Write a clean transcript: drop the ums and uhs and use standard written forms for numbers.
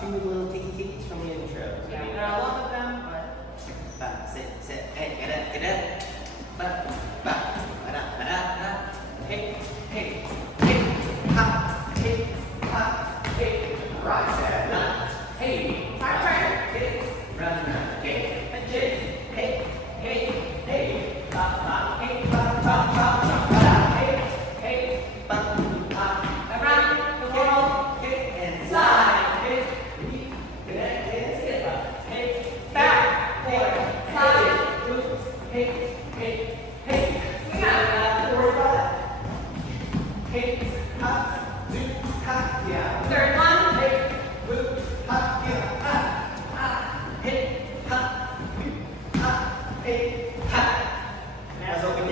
2 little tiki tikis from the intro. So Yeah, maybe there are a lot of them, but sit. Hey, get it. Ba, ba, hey, ha, hey, rise and up. Hey, right, run, hey, ba, hey, around the world, inside, back, forward, side, oops, hey. We got worry about that. Hey, ha, do, ha, yeah. Third one. Hey, boop, ha, yeah, ha, hey, ha, boop, ha, hey, ha. As open